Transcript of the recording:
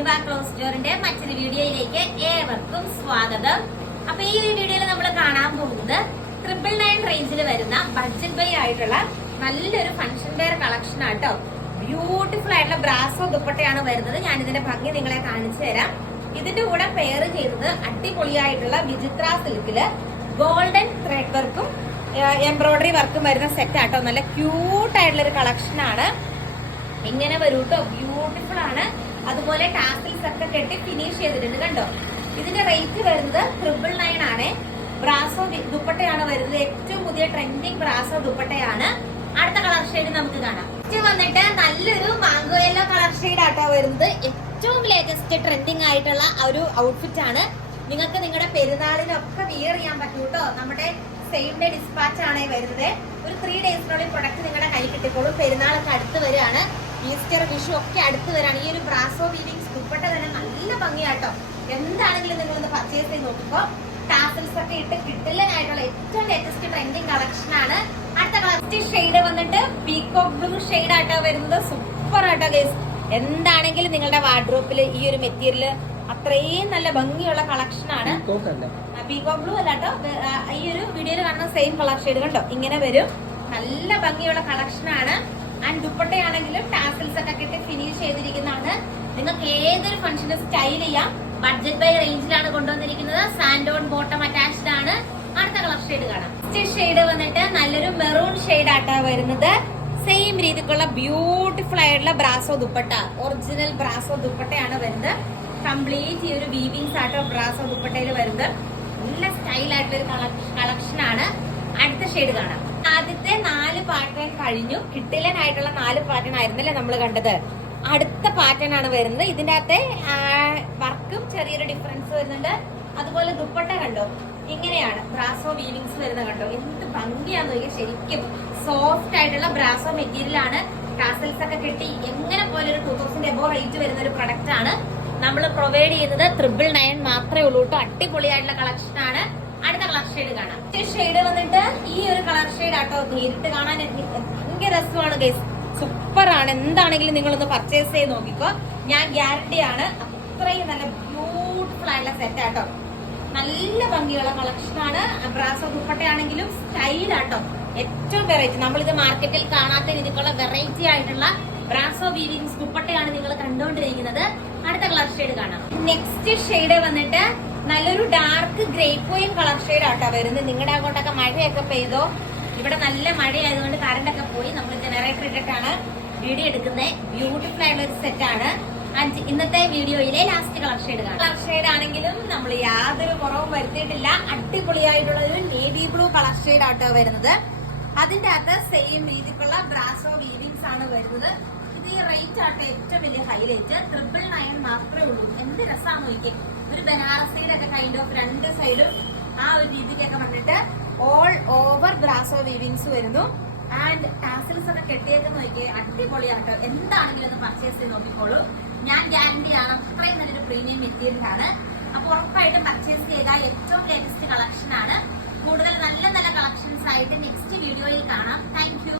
നിവ cloth സ്റ്റോറിന്റെ മറ്റൊരു വീഡിയോയിലേക്ക് ഏവർക്കും സ്വാഗതം. അപ്പൊ ഈ ഒരു വീഡിയോയിൽ നമ്മൾ കാണാൻ പോകുന്നത് 999 റേഞ്ചിൽ വരുന്ന ബഡ്ജറ്റ് ബൈ ആയിട്ടുള്ള നല്ലൊരു ഫംഗ്ഷൻ വെയർ കളക്ഷൻ ആട്ടോ. ബ്യൂട്ടിഫുൾ ആയിട്ടുള്ള ബ്രാസോ ദുപ്പട്ടയാണ് വരുന്നത്. ഞാൻ ഇതിന്റെ ഭംഗി നിങ്ങളെ കാണിച്ചു തരാം. ഇതിന്റെ കൂടെ പെയർ ചെയ്തത് അടിപൊളിയായിട്ടുള്ള വിചിത്ര സിൽക്കില് ഗോൾഡൻ ത്രെഡ് വർക്കും എംബ്രോയിഡറി വർക്കും വരുന്ന സെറ്റ് ആട്ടോ. നല്ല ക്യൂട്ട് ആയിട്ടുള്ള ഒരു കളക്ഷൻ ആണ്. ഇങ്ങനെ വരും കേട്ടോ, ബ്യൂട്ടിഫുൾ ആണ്. അതുപോലെ ടാസിൽസ് ഒക്കെ കെട്ടി ഫിനിഷ് ചെയ്തിട്ടുണ്ട് കണ്ടോ. ഇതിന്റെ റേറ്റ് വരുന്നത് 999 ആണ്. ബ്രാസോ ദുപ്പട്ടയാണ് വരുന്നത്. ഏറ്റവും പുതിയ ട്രെൻഡിങ് ബ്രാസോ ദുപ്പട്ടയാണ്. അടുത്ത കളർ ഷെയ്ഡ് നമുക്ക് കാണാം. നെക്സ്റ്റ് വന്നിട്ട് നല്ലൊരു മാംഗോ യെല്ലോ കളർ ഷെയ്ഡ് ആട്ടോ വരുന്നത്. ഏറ്റവും ലേറ്റസ്റ്റ് ട്രെൻഡിങ് ആയിട്ടുള്ള ഒരു ഔട്ട്ഫിറ്റ് ആണ്. നിങ്ങൾക്ക് നിങ്ങളുടെ പെരുന്നാളിനൊക്കെ വിയർ ചെയ്യാൻ പറ്റും കേട്ടോ. നമ്മുടെ സെയിം ഡേ ഡിസ്പാച്ച് ആണ് വരുന്നത്. ഒരു 3 ഡേയ്സിനുള്ളിൽ പ്രൊഡക്റ്റ് നിങ്ങളുടെ കൈ കിട്ടിക്കോളും. പെരുന്നാളൊക്കെ അടുത്ത് വരികയാണ്. ഈസ്റ്റർ വിഷു ഒക്കെ അടുത്ത് വരാണ്. ഈ ഒരു ബ്രാസോ വീവിങ്സ് ദുപ്പട്ട തന്നെ നല്ല ഭംഗിയാട്ടോ. എന്താണെങ്കിലും നിങ്ങളൊന്ന് പർച്ചേസ് ചെയ്ത് നോക്കുമ്പോ ടാസൽസ് ഒക്കെ ഇട്ട് കിട്ടില്ലായിട്ടുള്ള ഏറ്റവും ലേറ്റസ്റ്റ് ട്രെൻഡിങ് കളക്ഷൻ ആണ്. അടുത്ത കളർ ഷെയ്ഡ് വന്നിട്ട് പീകോക്ക് ബ്ലൂ ഷെയ്ഡ് ആട്ടോ വരുന്നത്. സൂപ്പർ ആട്ടോ ഗൈസ്. എന്താണെങ്കിലും നിങ്ങളുടെ വാർഡ്രോപ്പിൽ ഈ ഒരു മെറ്റീരിയൽ അത്രയും നല്ല ഭംഗിയുള്ള കളക്ഷൻ ആണ്. പീകോക്ക് ബ്ലൂ അല്ല കേട്ടോ, ഈ ഒരു വീഡിയോയിൽ കാണുന്ന സെയിം കളർ ഷെയ്ഡ് കണ്ടോ. ഇങ്ങനെ വരും. നല്ല ഭംഗിയുള്ള കളക്ഷൻ ആണ്. ആൻഡ് ദുപ്പട്ടയാണെങ്കിലും ടാസൽസ് ഒക്കെ കിട്ടി ഫിനിഷ് ചെയ്തിരിക്കുന്നതാണ്. നിങ്ങൾക്ക് ഏതൊരു ഫംഗ്ഷനും സ്റ്റൈൽ ചെയ്യാം. ബഡ്ജറ്റ് ബൈ റേഞ്ചിലാണ് കൊണ്ടുവന്നിരിക്കുന്നത്. സാൻഡോൺ ബോട്ടം അറ്റാച്ച്ഡ് ആണ്. അടുത്ത കളർ ഷെയ്ഡ് കാണാം. നെക്സ്റ്റ് ഷെയ്ഡ് വന്നിട്ട് നല്ലൊരു മെറൂൺ ഷെയ്ഡ് ആട്ടാ വരുന്നത്. സെയിം രീതിക്കുള്ള ബ്യൂട്ടിഫുൾ ആയിട്ടുള്ള ബ്രാസോ ദുപ്പട്ട, ഒറിജിനൽ ബ്രാസോ ദുപ്പട്ടയാണ് വരുന്നത്. കംപ്ലീറ്റ് ഈ ഒരു വീവിങ്സ് ആട്ടോ ബ്രാസോ ദുപ്പട്ടയിൽ വരുന്നത്. നല്ല സ്റ്റൈൽ ആയിട്ടുള്ള ഒരു കളക്ഷൻ ആണ്. അടുത്ത ഷെയ്ഡ് കാണാം. ആദ്യത്തെ 4 പാറ്റേൺ കഴിഞ്ഞു. കിട്ടിലനായിട്ടുള്ള 4 പാറ്റേൺ ആയിരുന്നല്ലേ നമ്മൾ കണ്ടത്. അടുത്ത പാറ്റേൺ ആണ് വരുന്നത്. ഇതിന്റെ അകത്തെ വർക്കും ചെറിയൊരു ഡിഫറൻസ് വരുന്നുണ്ട്. അതുപോലെ ദുപ്പട്ട കണ്ടോ, ഇങ്ങനെയാണ് ബ്രാസോ വീവിങ്സ് വരുന്നത് കണ്ടോ. എന്ത് ഭംഗിയാന്ന് നോക്കിയാൽ ശരിക്കും സോഫ്റ്റ് ആയിട്ടുള്ള ബ്രാസോ മെറ്റീരിയൽ ആണ്. ടാസൽസ് ഒക്കെ കെട്ടി എങ്ങനെ പോലെ ഒരു 2000 എബോ റേറ്റ് വരുന്ന ഒരു പ്രൊഡക്റ്റ് ആണ് നമ്മൾ പ്രൊവൈഡ് ചെയ്യുന്നത്. 999 മാത്രമേ ഉള്ളൂ കേട്ടോ. അടിപൊളിയായിട്ടുള്ള കളക്ഷൻ ആണ്. അടുത്ത കളർ ഷെയ്ഡ് കാണാം. ഷെയ്ഡ് വന്നിട്ട് ഈ ഒരു കളർ ഷെയ്ഡ് ആട്ടോ. നേരിട്ട് കാണാൻ ഭയങ്കര രസമാണ് ഗൈസ്. സൂപ്പർ ആണ്. എന്താണെങ്കിലും നിങ്ങളൊന്ന് പർച്ചേസ് ചെയ്ത് നോക്കിക്കോ. ഞാൻ ഗ്യാരണ്ടി ആണ്. അത്രയും നല്ല ബ്യൂട്ടിഫുൾ ആയിട്ടുള്ള സെറ്റ് ആട്ടോ. നല്ല ഭംഗിയുള്ള കളക്ഷൻ ആണ്. ബ്രാസോ ദുപ്പട്ടയാണെങ്കിലും സ്റ്റൈൽ ആട്ടോ. ഏറ്റവും വെറൈറ്റി, നമ്മളിത് മാർക്കറ്റിൽ കാണാത്ത രീതിക്കുള്ള വെറൈറ്റി ആയിട്ടുള്ള ബ്രാസോ വീവിങ്സ് ദുപ്പട്ടയാണ് നിങ്ങൾ കണ്ടുകൊണ്ടിരിക്കുന്നത്. അടുത്ത കളർ ഷെയ്ഡ് കാണാം. നെക്സ്റ്റ് ഷെയ്ഡ് വന്നിട്ട് നല്ലൊരു dark grape wine colour shade ആട്ടോ വരുന്നത്. നിങ്ങളുടെ അങ്ങോട്ടൊക്കെ മഴയൊക്കെ പെയ്തോ? ഇവിടെ നല്ല മഴയായതുകൊണ്ട് കറണ്ട് ഒക്കെ പോയി. നമ്മൾ ജനറേറ്റർ ഇട്ടിട്ടാണ് വീഡിയോ എടുക്കുന്നത്. ബ്യൂട്ടിഫുൾ ആയിട്ടുള്ള ഒരു സെറ്റ് ആണ്. ഇന്നത്തെ വീഡിയോയിലെ ലാസ്റ്റ് കളർ ഷെയ്ഡ് കാണാം. കളർ ഷെയ്ഡ് ആണെങ്കിലും നമ്മൾ യാതൊരു കുറവും വരുത്തിയിട്ടില്ല. അടിപൊളിയായിട്ടുള്ള ഒരു നേവി ബ്ലൂ കളർ ഷെയ്ഡ് ആട്ടോ വരുന്നത്. അതിന്റെ അകത്ത് സെയിം രീതിക്കുള്ള ബ്രാസോ വീവിങ്സ് ആണ് വരുന്നത്. ഇത് ഈ റേറ്റ് ആട്ടോ ഏറ്റവും വലിയ ഹൈലൈറ്റ്. 999 മാത്രമേ ഉള്ളൂ. എന്ത് രസമാണെന്ന് നോക്കിയേ. ഒരു ബനാറസിയുടെ ഒക്കെ കൈൻഡ് ഓഫ് 2 സൈഡും ആ ഒരു രീതിക്കൊക്കെ വന്നിട്ട് ഓൾ ഓവർ ബ്രാസോ വീവിങ്സ് വരുന്നു. ആൻഡ് ടാസൽസ് ഒക്കെ കെട്ടിയേക്ക് നോക്കിയേ. അടിപൊളിയാട്ടോ. എന്താണെങ്കിലും ഒന്ന് പർച്ചേസ് ചെയ്ത് നോക്കിക്കോളൂ. ഞാൻ ഗ്യാരണ്ടി ആണ്. അത്രയും നല്ലൊരു പ്രീമിയം മെറ്റീരിയൽ ആണ്. അപ്പൊ ഉറപ്പായിട്ടും പർച്ചേസ് ചെയ്ത ഏറ്റവും ലേറ്റസ്റ്റ് കളക്ഷൻ ആണ്. കൂടുതൽ നല്ല നല്ല കളക്ഷൻസ് ആയിട്ട് നെക്സ്റ്റ് വീഡിയോയിൽ കാണാം. Thank you.